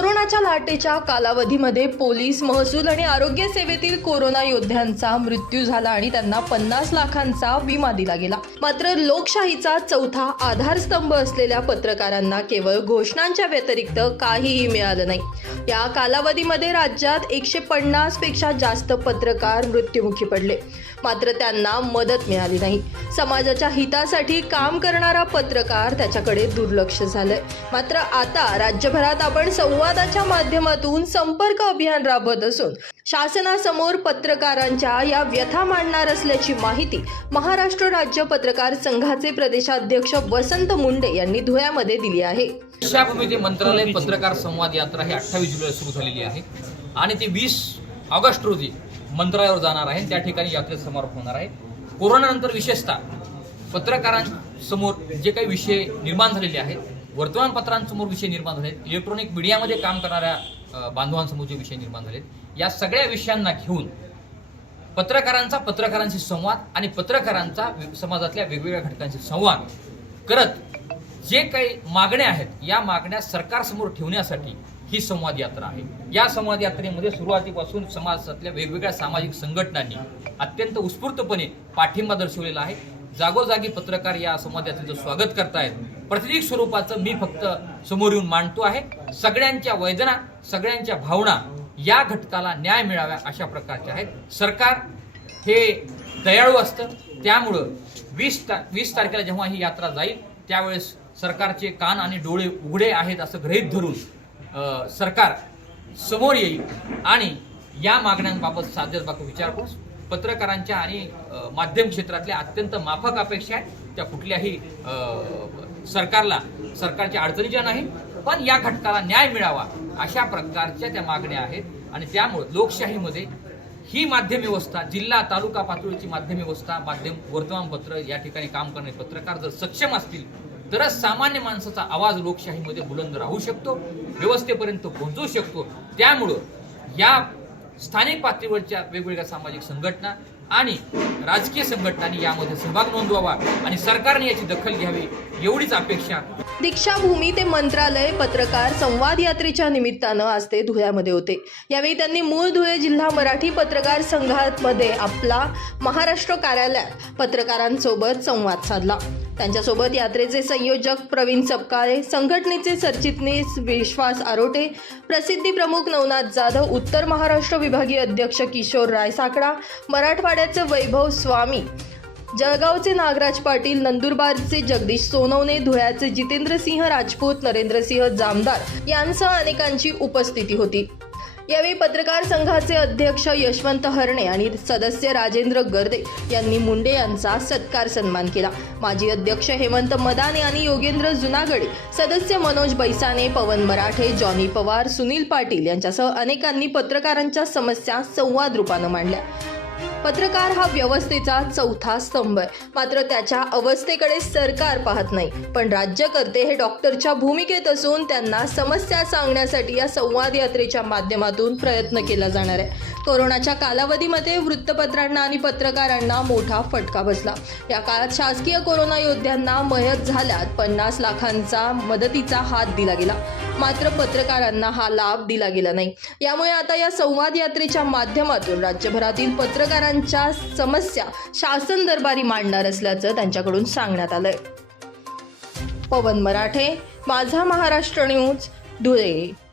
कोरोनाच्या लाटेच्या कालावधीमध्ये पोलीस महसूल आणि आरोग्य सेवेतील कोरोना योद्ध्यांचा मृत्यू झाला आणि त्यांना पन्नास लाखांचा विमा दिला गेला. मात्र लोकशाहीचा चौथा आधारस्तंभ असलेल्या पत्रकारांना केवळ घोषणांच्या व्यतिरिक्त काहीही मिळालं नाही. या कालावधीमध्ये राज्यात एकशे पन्नासपेक्षा जास्त पत्रकार मृत्युमुखी पडले. मात्र त्यांना मदत मिळाली नाही. समाजाच्या हितासाठी काम करणारा पत्रकार त्याच्याकडे दुर्लक्ष झालंय. मात्र आता राज्यभरात आपण संवादाच्या माध्यमातून संपर्क अभियान राबवत असून शासनासमोर पत्रकारांच्या या व्यथा मांडणार असल्याची माहिती महाराष्ट्र राज्य पत्रकार संघाचे प्रदेशाध्यक्ष वसंत मुंडे यांनी धुळ्यामध्ये दिली आहे. मंत्रालय पत्रकार संवाद यात्रा ही अठ्ठावीस जुलैला सुरू झालेली आहे. आणि ती वीस ऑगस्ट रोजी मंत्रालयावर जाणार आहे. त्या ठिकाणी यात्रेचा समारोप होणार आहे. कोरोनानंतर विशेषतः पत्रकारांसमोर जे काही विषय निर्माण झालेले आहेत वर्तमानपत्रांसमोर विषय निर्माण झाले आहेत इलेक्ट्रॉनिक मीडियामध्ये काम करणाऱ्या बांधवांसमोर जे विषय निर्माण झालेत या सगळ्या विषयांना घेऊन पत्रकारांचा पत्रकारांशी संवाद आणि पत्रकारांचा समाजातल्या वेगवेगळ्या घटकांशी संवाद करत जे काही मागण्या आहेत या मागण्या सरकारसमोर ठेवण्यासाठी ही संवाद यात्रा आहे. या संवाद यात्रेमध्ये सुरुवातीपासून समाजातल्या वेगवेगळ्या सामाजिक संघटनांनी अत्यंत उत्स्फूर्तपणे पाठिंबा दर्शवलेला आहे. जागोजागी पत्रकार या संवाद यात्रेचं स्वागत करतायत. प्रतिनिधी स्वरूपाचं मी फक्त समोर येऊन मांडतो आहे. सगळ्यांच्या वेदना सगळ्यांच्या भावना या घटकाला न्याय मिळाव्या अशा प्रकारच्या आहेत. सरकार हे दयाळू असतं. त्यामुळं वीस ता वीस तारखेला जेव्हा ही यात्रा जाईल त्यावेळेस सरकारचे कान आणि डोळे उघडे आहेत असं गृहीत धरून सरकार समोर येईल आणि या मागण्यांबाबत साध्यबाबत विचार करू पत्रकारांच्या आणि माध्यम क्षेत्रातल्या अत्यंत माफक अपेक्षा आहेत. त्या कुठल्याही सरकारला सरकारच्या अडचणीच्या नाही पण या घटकाला न्याय मिळावा अशा प्रकारच्या त्या मागण्या आहेत. आणि त्यामुळे लोकशाहीमध्ये ही माध्यम व्यवस्था जिल्हा तालुका पातळीची माध्यम व्यवस्था माध्यम वर्तमानपत्र या ठिकाणी काम करणारे पत्रकार जर सक्षम असतील तरच सामान्य माणसाचा आवाज लोकशाहीमध्ये बुलंद राहू शकतो व्यवस्थेपर्यंत पोहोचू शकतो. त्यामुळं या स्थानिक पातळीवरच्या वेगवेगळ्या सामाजिक संघटना आणि राजकीय संघटनांनी यामध्ये सहभाग नोंदवावा आणि सरकारने याची दखल घ्यावी एवढीच अपेक्षा दीक्षाभूमी ते मंत्रालय पत्रकार संवाद यात्रेच्या निमित्तानं आज ते धुळ्यामध्ये होते. यावेळी त्यांनी मूळ धुळे जिल्हा मराठी पत्रकार संघामध्ये आपला महाराष्ट्र कार्यालयात पत्रकारांसोबत संवाद साधला. त्यांच्यासोबत यात्रेचे संयोजक प्रवीण सपकाळे संघटनेचे सरचिटणीस विश्वास आरोटे प्रसिद्धी प्रमुख नवनाथ जाधव उत्तर महाराष्ट्र विभागीय अध्यक्ष किशोर रायसाकडा मराठवाड्याचे वैभव स्वामी जळगावचे नागराज पाटील नंदुरबारचे जगदीश सोनवणे धुळ्याचे जितेंद्रसिंह राजपूत नरेंद्रसिंह जामदार यांसह अनेकांची उपस्थिती होती. यावेळी पत्रकार संघाचे अध्यक्ष यशवंत हरणे आणि सदस्य राजेंद्र गर्दे यांनी मुंडे यांचा सत्कार सन्मान केला. माजी अध्यक्ष हेमंत मदाने आणि योगेंद्र जुनागडे सदस्य मनोज बैसाने पवन मराठे जॉनी पवार सुनील पाटील यांच्यासह अनेकांनी पत्रकारांच्या समस्या संवाद रूपानं मांडल्या. पत्रकार हा व्यवस्थेचा चौथा स्तंभ आहे. मात्र त्याच्या अवस्थेकडे सरकार पाहत नाही. पण राज्यकर्ते हे डॉक्टरच्या भूमिकेत असून त्यांना समस्या सांगण्यासाठी या संवाद यात्रेच्या माध्यमातून प्रयत्न केला जाणार आहे. कोरोनाच्या कालावधीमध्ये वृत्तपत्रांना आणि पत्रकारांना मोठा फटका बसला. या काळात शासकीय कोरोना योद्ध्यांना मयत झाल्यात पन्नास लाखांचा मदतीचा हात दिला गेला. मात्र पत्रकारांना हा लाभ दिला गेला नाही. यामुळे आता या संवाद यात्रेच्या माध्यमातून राज्यभरातील पत्रकारांच्या समस्या शासन दरबारी मांडणार असल्याचं त्यांच्याकडून सांगण्यात आलंय. पवन मराठे माझा महाराष्ट्र न्यूज धुळे.